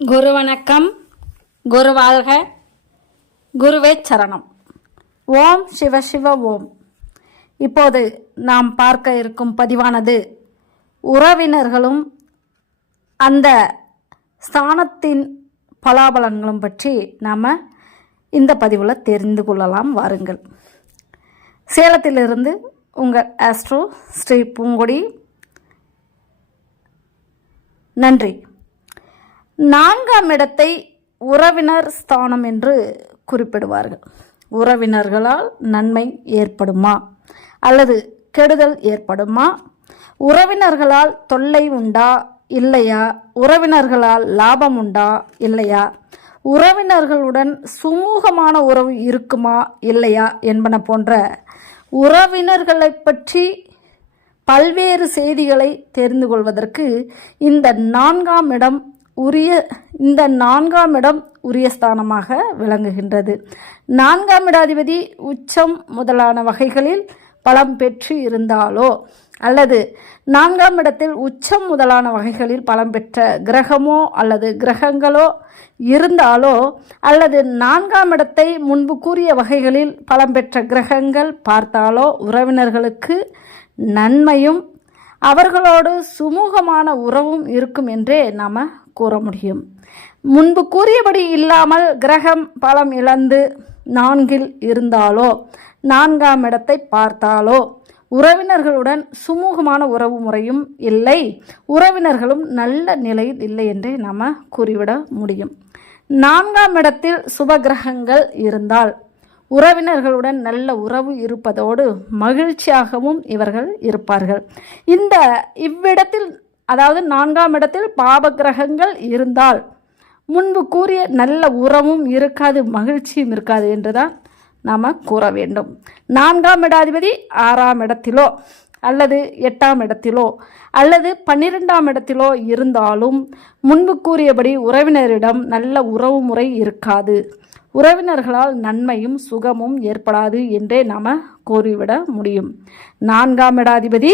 குரு வணக்கம் குரு வாழ்க குருவே சரணம். ஓம் சிவ சிவ ஓம். இப்போது நாம் பார்க்க இருக்கும் பதிவானது உறவினர்களும் அந்த ஸ்தானத்தின் பலாபலங்களும் பற்றி நாம் இந்த பதிவில் தெரிந்து கொள்ளலாம் வாருங்கள். சேலத்திலிருந்து உங்கள் ஆஸ்ட்ரோ ஸ்ரீ பூங்கொடி. நன்றி. நான்காம் இடத்தை உறவினர் ஸ்தானம் என்று குறிப்பிடுவார்கள். உறவினர்களால் நன்மை ஏற்படுமா? அல்லது கெடுதல் ஏற்படுமா? உறவினர்களால் தொல்லை உண்டா? இல்லையா? உறவினர்களால் லாபம் உண்டா? இல்லையா? உறவினர்களுடன் சுமூகமான உறவு இருக்குமா? இல்லையா? என்பன போன்ற உறவினர்களை பற்றி பல்வேறு செய்திகளை தெரிந்து கொள்வதற்கு இந்த நான்காம் இடம் உரிய இந்த நான்காம் இடம் உரிய ஸ்தானமாக விளங்குகின்றது. நான்காம் இடாதிபதி உச்சம் முதலான வகைகளில் பலம் பெற்று இருந்தாலோ அல்லது நான்காம் இடத்தில் உச்சம் முதலான வகைகளில் பலம் பெற்ற கிரகமோ அல்லது கிரகங்களோ இருந்தாலோ அல்லது நான்காம் இடத்தை முன்பு கூறிய வகைகளில் பலம் பெற்ற கிரகங்கள் பார்த்தாலோ உறவினர்களுக்கு நன்மையும் அவர்களோடு சுமூகமான உறவும் இருக்கும் என்றே நாம் கூற முடியும். முன்பு கூறியபடி இல்லாமல் கிரகம் பலம் இழந்து நான்கில் இருந்தாலோ நான்காம் இடத்தை பார்த்தாலோ உறவினர்களுடன் சுமூகமான உறவு முறையும் இல்லை உறவினர்களும் நல்ல நிலையில் இல்லை என்றே நாம் கூறிவிட முடியும். நான்காம் இடத்தில் சுபகிரகங்கள் இருந்தால் உறவினர்களுடன் நல்ல உறவு இருப்பதோடு மகிழ்ச்சியாகவும் இவர்கள் இருப்பார்கள். இந்த இவ்விடத்தில் அதாவது நான்காம் இடத்தில் பாப கிரகங்கள் இருந்தால் முன்பு கூறிய நல்ல உறவும் இருக்காது மகிழ்ச்சியும் இருக்காது என்றுதான் நாம் கூற வேண்டும். நான்காம் இடாதிபதி ஆறாம் இடத்திலோ அல்லது எட்டாம் இடத்திலோ அல்லது பன்னிரெண்டாம் இடத்திலோ இருந்தாலும் முன்பு கூறியபடி உறவினரிடம் நல்ல உறவு முறை இருக்காது. உறவினர்களால் நன்மையும் சுகமும் ஏற்படாது என்றே நாம் கூறிவிட முடியும். நான்காம் இடாதிபதி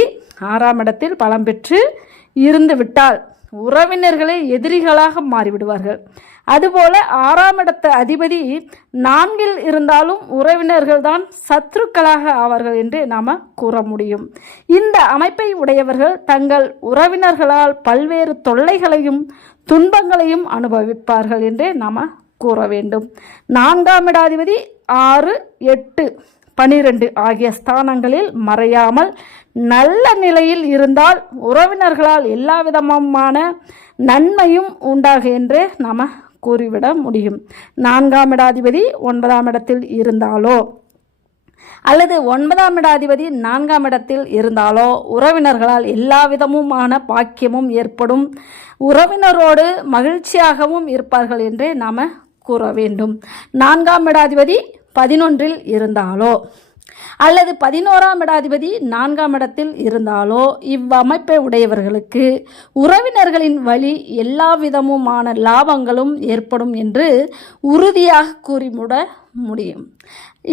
ஆறாம் இடத்தில் பலம் பெற்று இருந்து விட்டால் உறவினர்களே எதிரிகளாக மாறிவிடுவார்கள். அதுபோல ஆறாம் இடத்த அதிபதி நான்கில் இருந்தாலும் உறவினர்கள் தான் சத்துருக்களாக ஆவார்கள் என்று நாம் கூற முடியும். இந்த அமைப்பை உடையவர்கள் தங்கள் உறவினர்களால் பல்வேறு தொல்லைகளையும் துன்பங்களையும் அனுபவிப்பார்கள் என்று நாம் கூற வேண்டும். நான்காம் இடாதிபதி ஆறு எட்டு பனிரெண்டு ஆகிய ஸ்தானங்களில் மறையாமல் நல்ல நிலையில் இருந்தால் உறவினர்களால் எல்லா விதமான நன்மையும் உண்டாக என்று நாம் கூறிவிட முடியும். நான்காம் இடாதிபதி ஒன்பதாம் இடத்தில் இருந்தாலோ? அல்லது ஒன்பதாம் இடாதிபதி நான்காம் இடத்தில் இருந்தாலோ? உறவினர்களால் எல்லா விதமுமான பாக்கியமும் ஏற்படும். உறவினரோடு மகிழ்ச்சியாகவும் இருப்பார்கள் என்றே நாம் கூற வேண்டும். நான்காம் இடாதிபதி பதினொன்றில் இருந்தாலோ? அல்லது பதினோராம் இடாதிபதி நான்காம் இடத்தில் இருந்தாலோ இவ்வமைப்பை உடையவர்களுக்கு உறவினர்களின் வழி எல்லா விதமுமான லாபங்களும் ஏற்படும் என்று உறுதியாக கூறிமுட முடியும்.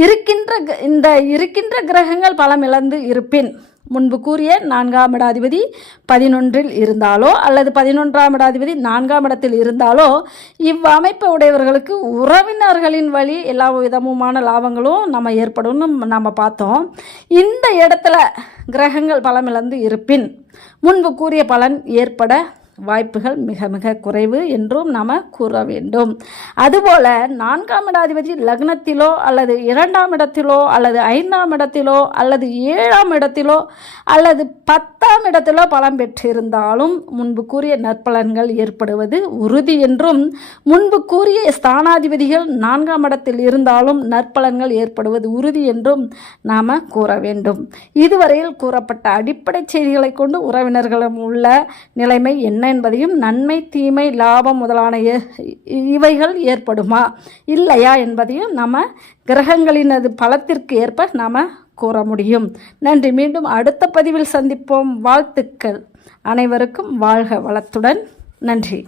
இருக்கின்ற இந்த இருக்கின்ற கிரகங்கள் பலம் இழந்து இருப்பின் முன்பு கூறிய நான்காம் இடாதிபதி பதினொன்றில் இருந்தாலோ அல்லது பதினொன்றாம் இடாதிபதி நான்காம் இடத்தில் இருந்தாலோ இவ்வமைப்பு உடையவர்களுக்கு உறவினர்களின் வழி எல்லா விதமுமான லாபங்களும் நம்ம ஏற்படும்னு நம்ம பார்த்தோம். இந்த இடத்துல கிரகங்கள் பலமிழந்து இருப்பின் முன்பு கூறிய பலன் ஏற்பட வாய்ப்புகள் மிக மிக குறைவு என்றும் நாம் கூற வேண்டும். அதுபோல நான்காம் இடாதிபதி லக்னத்திலோ அல்லது இரண்டாம் இடத்திலோ அல்லது ஐந்தாம் இடத்திலோ அல்லது ஏழாம் இடத்திலோ அல்லது பத்தாம் இடத்திலோ பலம் பெற்றிருந்தாலும் முன்பு கூறிய நற்பலன்கள் ஏற்படுவது உறுதி என்றும் முன்பு கூறிய ஸ்தானாதிபதிகள் நான்காம் இடத்தில் இருந்தாலும் நற்பலன்கள் ஏற்படுவது உறுதி என்றும் நாம் கூற வேண்டும். இதுவரையில் கூறப்பட்ட அடிப்படை செய்திகளை கொண்டு உறவினர்களும் உள்ள நிலைமை என்ன என்பதையும் நன்மை தீமை லாபம் முதலான இவைகள் ஏற்படுமா? இல்லையா என்பதையும் நம்ம கிரகங்களினது பலத்திற்கு ஏற்ப நாம் கூற முடியும். நன்றி. மீண்டும் அடுத்த பதிவில் சந்திப்போம். வாழ்த்துக்கள். அனைவருக்கும் வாழ்க வளத்துடன். நன்றி.